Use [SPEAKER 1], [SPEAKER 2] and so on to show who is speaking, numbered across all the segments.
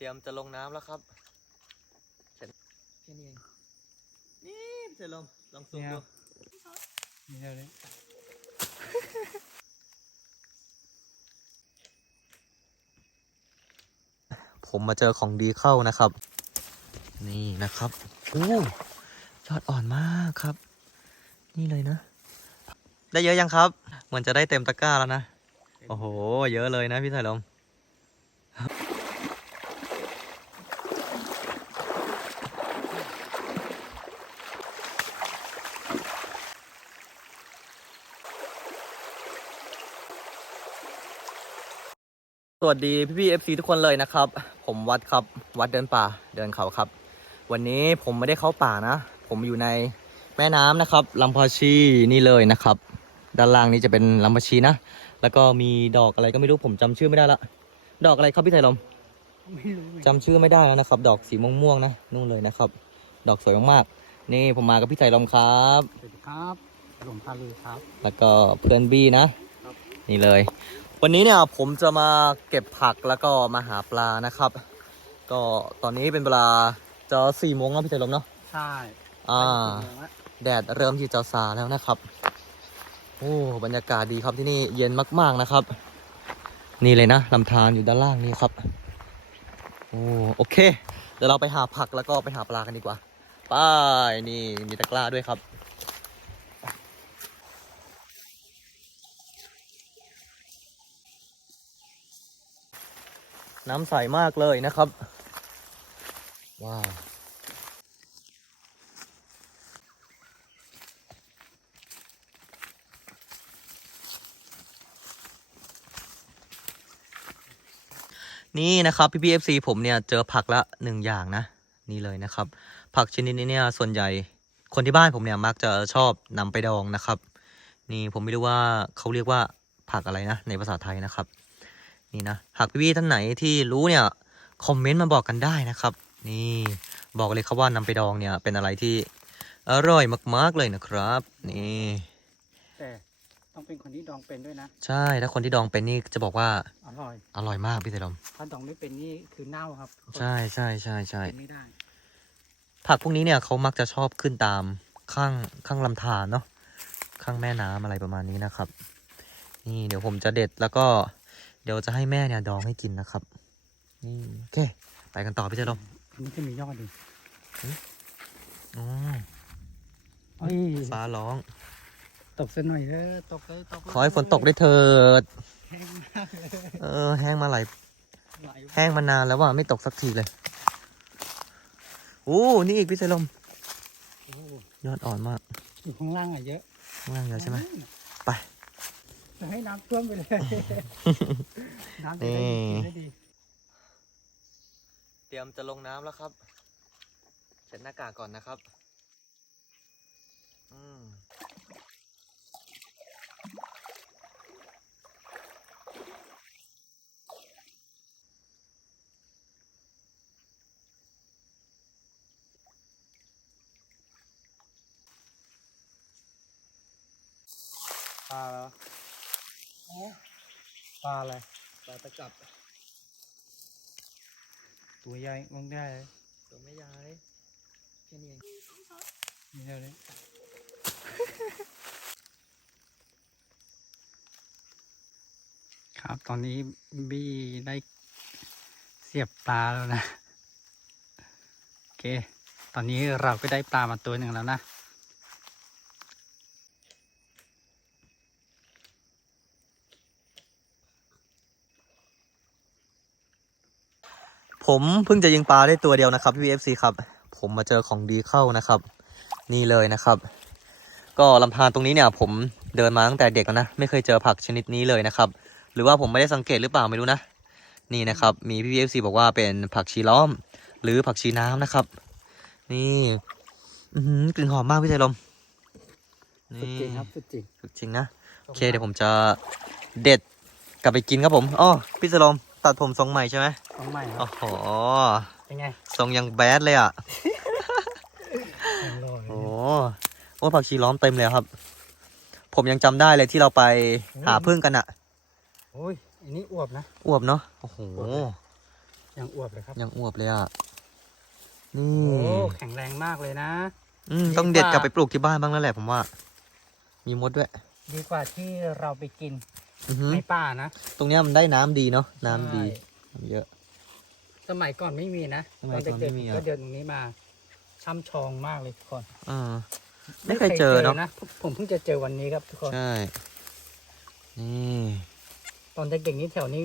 [SPEAKER 1] เตรียมจะลงน้ำแล้วครับเสร็จแค่นี้เองนี่เสร็จลงลองซูม
[SPEAKER 2] เนี่ย
[SPEAKER 1] ดู
[SPEAKER 2] นี่เดี๋ยวนี้
[SPEAKER 1] ผมมาเจอของดีเข้านะครับ นี่นะครับโอ้ยอดอ่อนมากครับ นี่เลยนะ ได้เยอะยังครับ เหมือนจะได้เต็มตะกร้าแล้วนะ โอ้โห เยอะเลยนะพี่สายลม สวัสดีพี่พี่เอฟซีทุกคนเลยนะครับ ผมวัดครับวัดเดินป่าเดินเขาครับ วันนี้ผมไม่ได้เข้าป่านะ ผมอยู่ในแม่น้ำนะครับลำพาชีนี่เลยนะครับ ด้านล่างนี้จะเป็นลำพาชีนะ แล้วก็มีดอกอะไรก็ไม่รู้ผมจำชื่อไม่ได้ละ ดอกอะไรครับพี่ไทยลม
[SPEAKER 2] ไม่รู้เหมือน
[SPEAKER 1] จำชื่อไม่ได้แล้วนะครับ ดอกสีม่วงๆนะนู่นเลยนะครับ ดอกสวยมากๆนี่ผมมากับพี่ไทยลมครับ
[SPEAKER 2] สวัสดีครับหลวงพาลือครับ
[SPEAKER 1] แล้วก็เพื่อนบี้นะ
[SPEAKER 2] ครับ
[SPEAKER 1] นี่เลย วันนี้เนี่ยผมจะมาเก็บผักแล้วก็มาหาปลานะครับ ก็ตอนนี้เป็นเวลาจะสี่โมงแล้วพี่เฉลิมเนาะ
[SPEAKER 2] ใช่
[SPEAKER 1] อ่า
[SPEAKER 2] ไปถึงแล้ว
[SPEAKER 1] แดดเริ่มที่จะซาแล้วนะครับโอ้บรรยากาศดีครับที่นี่เย็นมาก ๆนะครับ นี่เลยนะลำธารอยู่ด้านล่างนี่ครับโอ้โอเค เดี๋ยวเราไปหาผักแล้วก็ไปหาปลากันดีกว่าไปนี่มีตะกร้าด้วยครับ น้ำใสมากเลยนะครับ ว้าว นี่นะครับพี่พีเอฟซีผมเนี่ยเจอผักละหนึ่งอย่างนะ นี่เลยนะครับ ผักชนิดนี้เนี่ยส่วนใหญ่คนที่บ้านผมเนี่ยมักจะชอบนำไปดองนะครับ นี่ผมไม่รู้ว่าเขาเรียกว่าผักอะไรนะ ในภาษาไทยนะครับ นี่นะหากพี่ๆท่านไหนที่รู้เนี่ยคอมเมนต์มาบอกกันได้นะครับ นี่บอกเลยครับว่านำไปดองเนี่ยเป็นอะไรที่อร่อยมาก ๆเลยนะครับ นี่
[SPEAKER 2] แต่ต้องเป็นคนที่ดองเป็นด้วยนะ
[SPEAKER 1] ใช่ถ้าคนที่ดองเป็นนี่จะบอกว่า
[SPEAKER 2] อร่อย
[SPEAKER 1] อร่อยมากพี่เสรม
[SPEAKER 2] ถ้าดองไม่เป็นนี่คือเน่าครับ
[SPEAKER 1] ใช่ใช่ใช่ใช่
[SPEAKER 2] กินไม่ได้
[SPEAKER 1] ผักพวกนี้เนี่ยเขามักจะชอบขึ้นตามข้างข้างลำธารเนาะข้างแม่น้ำอะไรประมาณนี้นะครับ นี่เดี๋ยวผมจะเด็ดแล้วก็เดี๋ยวจะให้แม่เนี่ยดองให้กินนะครับ นี่โอเค ไปกันต่อพี่เจรม
[SPEAKER 2] อันนี้จะมียอดดิ
[SPEAKER 1] อ๋อ
[SPEAKER 2] เอ้ย
[SPEAKER 1] ฟ้าร้อง
[SPEAKER 2] ตกสักหน่อยเถอะตกเลยตกเลย
[SPEAKER 1] ขอให้ฝนตกด้วยเถิด
[SPEAKER 2] แห้งมากเลย
[SPEAKER 1] เออ แห้งมาหลาย
[SPEAKER 2] ไหล
[SPEAKER 1] แห้งมานานแล้วว่าไม่ตกสักทีเลย โอ้ นี่อีกพี่เจรม
[SPEAKER 2] โอ้
[SPEAKER 1] ยอดอ่อนมาก
[SPEAKER 2] อยู่ข้างล่างอะเยอะ
[SPEAKER 1] ข้างล่างเยอะใช่ไหมไป
[SPEAKER 2] จะ ให้น้ำท่วมไปเลย น้ำจะได้
[SPEAKER 1] นี่
[SPEAKER 2] กินได้ดี
[SPEAKER 1] เตรียมจะลงน้ำแล้วครับเช็ดหน้ากากก่อนนะครับ อืม
[SPEAKER 2] ปลาแล้ว ปลาอะไร
[SPEAKER 1] ปลาตะกับ
[SPEAKER 2] ตัวใหญ่มองได้เลย
[SPEAKER 1] ตัวไม่ย้ายแค่นี้เอง
[SPEAKER 2] นี่เดี๋ยวนี้ครับตอนนี้บี้ได้เสียบปลาแล้วนะ โอเค ตอนนี้เราก็ได้ปลามาตัวหนึ่งแล้วนะ
[SPEAKER 1] ผมเพิ่งจะยิงปลาได้ตัวเดียวนะครับพี่ FC ครับ ผมมาเจอของดีเข้านะครับ นี่เลยนะครับ ก็ลำธารตรงนี้เนี่ยผมเดินมาตั้งแต่เด็กแล้วนะไม่เคยเจอผักชนิดนี้เลยนะครับ หรือว่าผมไม่ได้สังเกตหรือเปล่าไม่รู้นะนี่นะครับมีพี่ FC บอกว่าเป็นผักชีล้อม หรือผักชีน้ำนะครับ นี่อื้อหือกลิ่นหอมมากพี่ใจลม
[SPEAKER 2] สุดจริงครับสุดจริง
[SPEAKER 1] สุดจริงนะโอเคเดี๋ยวผมจะเด็ดกลับไปกินครับผมอ๋อพี่สลม ตัดผมทรงใหม่ใช่ไหม
[SPEAKER 2] ต้องใหม่ค
[SPEAKER 1] โอ้
[SPEAKER 2] รับ
[SPEAKER 1] โห
[SPEAKER 2] เป็นไง
[SPEAKER 1] ทรงยังแบดเลยอะ
[SPEAKER 2] อร่อย
[SPEAKER 1] โอ้โอ้ผักชีล้อมเต็มเลยครับ ผมยังจำได้เลยที่เราไปหาพึ่งกันอะ
[SPEAKER 2] โอ้ยอันนี้อวบนะ
[SPEAKER 1] อวบเนาะโอ้โห
[SPEAKER 2] อวบเลยยังอวบเลยครับ
[SPEAKER 1] ยังอวบเลยอะนี่
[SPEAKER 2] โอ้แข็งแรงมากเลยนะ
[SPEAKER 1] อืม
[SPEAKER 2] ดี
[SPEAKER 1] ต้องเด็ด
[SPEAKER 2] กว่า
[SPEAKER 1] กลับไปปลูกที่บ้านบ้างแล้วแหละผมว่า มีมดด้วย
[SPEAKER 2] ดีกว่าที่เราไปกิน
[SPEAKER 1] อือหือ
[SPEAKER 2] ในป่านะ
[SPEAKER 1] ตรงเนี้ยมันได้น้ำดีเนาะน้ำดี
[SPEAKER 2] ใช่
[SPEAKER 1] น้ำเยอะ
[SPEAKER 2] สมัยก่อนไม่มีนะ
[SPEAKER 1] สมัยก่อน
[SPEAKER 2] เด็ก
[SPEAKER 1] ไม่มี
[SPEAKER 2] ๆ
[SPEAKER 1] อะ
[SPEAKER 2] ก็เดินตรงนี้มาช่ำชองมากเลยทุกคน
[SPEAKER 1] อ่า ไม่เคยเจอเนอะ
[SPEAKER 2] ผมผมเพิ่งจะเจอวันนี้ครับทุกคน
[SPEAKER 1] ใช่นี่
[SPEAKER 2] ตอนเด็กๆนี้แถวนี้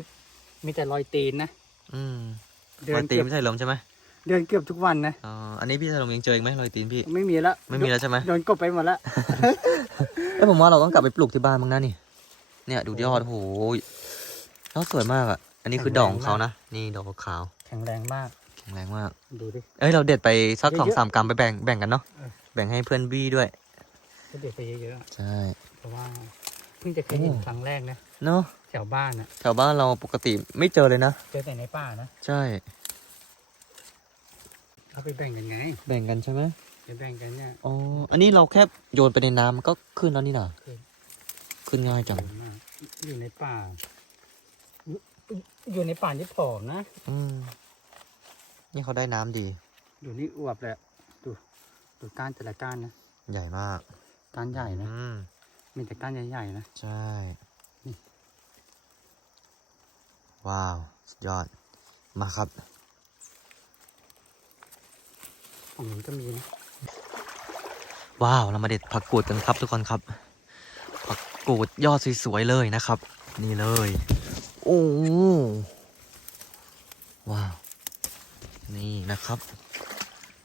[SPEAKER 2] มีแต่รอยตีนนะ
[SPEAKER 1] อืม
[SPEAKER 2] เดิ
[SPEAKER 1] รอนยตี
[SPEAKER 2] เกื
[SPEAKER 1] น
[SPEAKER 2] อบ
[SPEAKER 1] ไม่ใช่เหรอใช่ไหม
[SPEAKER 2] เดินเกือบทุกวันนะ
[SPEAKER 1] อ๋ออันนี้พี่สลงยังเจออีกไหมรอยตีนพี่
[SPEAKER 2] ไม่มีแล้ว
[SPEAKER 1] ไม่มีแล้วใช่ไหม
[SPEAKER 2] โดนกบไปหมดแล้ว
[SPEAKER 1] เอ้ยผมว่าเราต้องกลับไปปลูกที่บ้านบ้างนะนี่ เนี่ยดูยอดโอ้โหยอดสวยมากอะ อันนี้คือดอกของเขานะ นี่ดอกขาว
[SPEAKER 2] แข็งแรงมาก
[SPEAKER 1] แข็งแรงมาก
[SPEAKER 2] ดูดิ
[SPEAKER 1] เอ้ยเราเด็ดไปสัก
[SPEAKER 2] เยอะๆ
[SPEAKER 1] สองสามกรัมไปแบ่งแบ่งกันเนาะ
[SPEAKER 2] เออ
[SPEAKER 1] แบ่งให้เพื่อนบี้ด้วย
[SPEAKER 2] ก็เด็ดไปเยอะๆอะ
[SPEAKER 1] ใช่
[SPEAKER 2] เพราะว่าเพิ่งจะเคยเห็น
[SPEAKER 1] โอ้
[SPEAKER 2] ครั้งแรกนะ
[SPEAKER 1] เนาะ
[SPEAKER 2] แถวบ้านนะ
[SPEAKER 1] แถวบ้านเราปกติไม่เจอเลยนะ
[SPEAKER 2] เจอแต่ในป่านะ
[SPEAKER 1] ใช่
[SPEAKER 2] เขาไปแบ่งกันไง
[SPEAKER 1] แบ่งกันใช่ไหม
[SPEAKER 2] ไปแบ่งกันเนี่ย
[SPEAKER 1] อ๋อ อันนี้เราแค่โยนไปในน้ำมันก็ขึ้นแล้วนี่นะ
[SPEAKER 2] ขึ้น
[SPEAKER 1] ขึ้นง่ายจัง
[SPEAKER 2] สวยมาก อยู่ในป่าอยู่อยู่ในป่าที่ผอมนะ
[SPEAKER 1] อืม นี่เขาได้น้ำดี
[SPEAKER 2] อยู่นี่อวบเลยอะดู ดูก้านแต่ละก้านนะ
[SPEAKER 1] ใหญ่มาก
[SPEAKER 2] ก้านใหญ่นะ
[SPEAKER 1] อืม
[SPEAKER 2] มีแต่ก้านใหญ่ๆนะ
[SPEAKER 1] ใช่
[SPEAKER 2] นี่
[SPEAKER 1] ว้าว สุดยอด มาครับ
[SPEAKER 2] ของมันก็มีนะ
[SPEAKER 1] ว้าว เรามาเด็ดผักกูดกันครับทุกคนครับผั กูดยอดสวยๆเลยนะครับ นี่เลย โอ้โหว้าว นี่นะครับ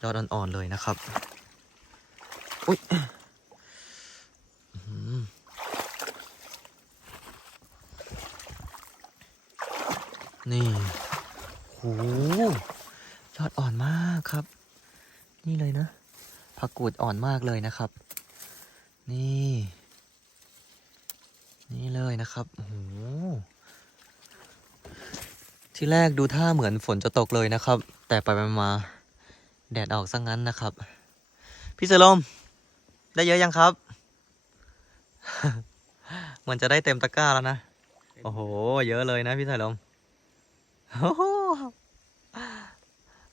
[SPEAKER 1] ยอดอ่อนๆเลยนะครับอุ้ยนี่โหยอดอ่อนมากครับ นี่เลยนะผักกูดอ่อนมากเลยนะครับ นี่ นะครับโอ้โหที่แรกดูท่าเหมือนฝนจะตกเลยนะครับ แต่ไปไปมาแดดออกซะงั้นนะครับ พี่เสอลม ได้เยอะยังครับ เหมือนจะได้เต็มตะกร้าแล้วนะ โอ้โห เยอะเลยนะพี่เสายลม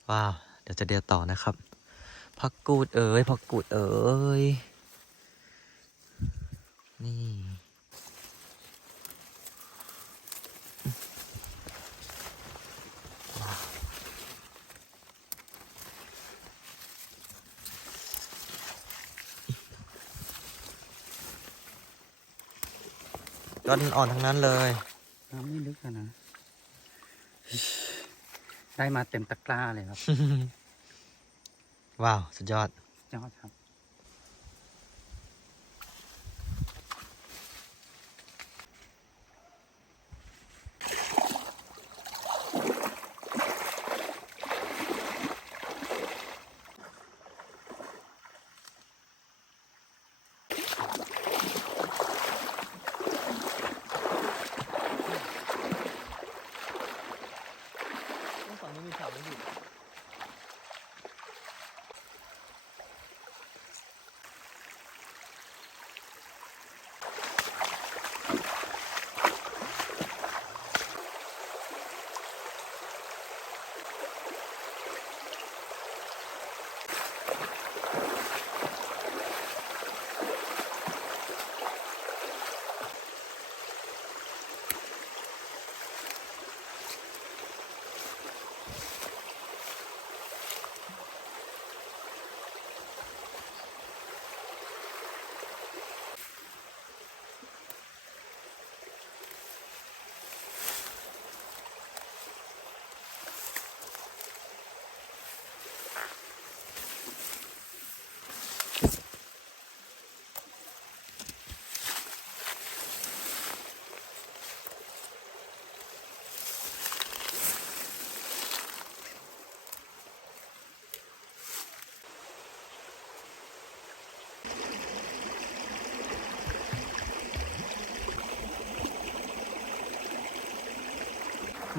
[SPEAKER 1] ว้าว เดี๋ยวจะเดียวต่อนะครับผักกูดเอ๋ยผักกูดเอ๋ยนี่ ยอดอ่อนทั้งนั้นเลย
[SPEAKER 2] น้ำไม่ลึกอะนะ ได้มาเต็มตะกร้าเลยครับ
[SPEAKER 1] ว้าว สุดยอด
[SPEAKER 2] ยอดครับ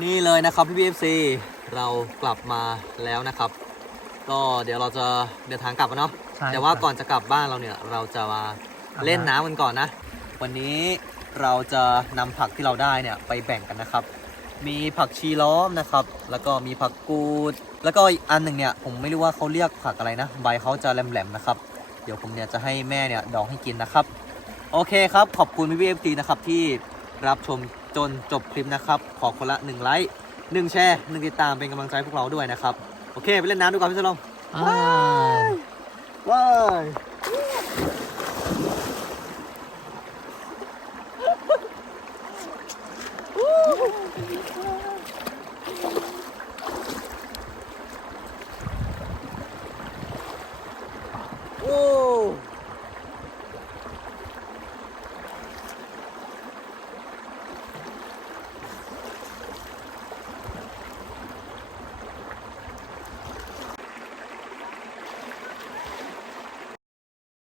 [SPEAKER 1] นี่เลยนะครับพี่บีเอฟซีเรากลับมาแล้วนะครับ ก็เดี๋ยวเราจะเดินทางกลับแล้วเนาะ
[SPEAKER 2] ใช่
[SPEAKER 1] แต่ว่า
[SPEAKER 2] ครับ
[SPEAKER 1] ก่อนจะกลับบ้านเราเนี่ยเราจะมาเล่นน้ำกันก่อนนะ วันนี้เราจะนำผักที่เราได้เนี่ยไปแบ่งกันนะครับ มีผักชีล้อมนะครับ แล้วก็มีผักกูด แล้วก็อีกอันหนึ่งเนี่ยผมไม่รู้ว่าเขาเรียกผักอะไรนะ ใบเขาจะแหลมๆนะครับ เดี๋ยวผมเนี่ยจะให้แม่เนี่ยดองให้กินนะครับ โอเคครับ ขอบคุณพี่พี่เอฟซีนะครับที่รับชม จนจบคลิปนะครับ ขอคนละ1ไลค์1แชร์1ติดตามเป็นกำลังใจให้พวกเราด้วยนะครับ โอเค ไปเล่นน้ำดูก่อนพี่สลอง
[SPEAKER 2] อ่า
[SPEAKER 1] ว้าย